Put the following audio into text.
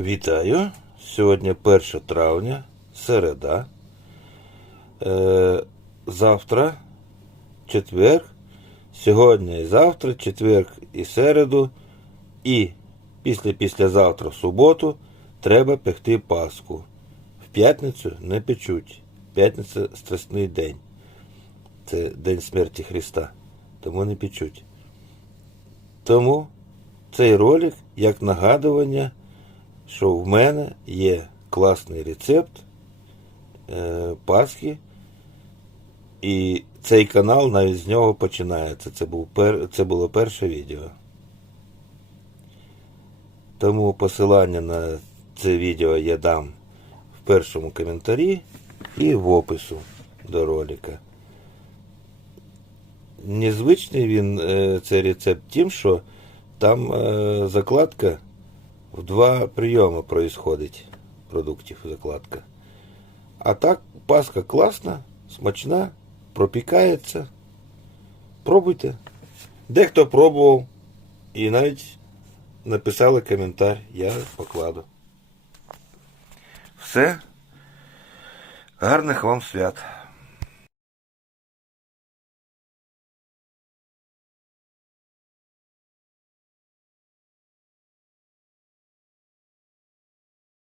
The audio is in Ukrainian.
Вітаю! Сьогодні 1 травня, середа. Е, завтра четвер. Сьогодні і завтра, четвер і середу. І після післязавтра, в суботу, треба пекти Пасху. В п'ятницю не печуть. П'ятниця страсний день. Це День смерті Христа. Тому не печуть. Тому цей ролик як нагадування що в мене є класний рецепт е, Пасхи. І цей канал навіть з нього починається. Це, був пер, це було перше відео. Тому посилання на це відео я дам в першому коментарі і в опису до ролика. Незвичний він е, цей рецепт тим, що там е, закладка в два прийоми происходить продуктів закладка. А так, паска класна, смачна, пропікається. Пробуйте. Дехто пробував і навіть написали коментар, я покладу. Все. Гарних вам свят.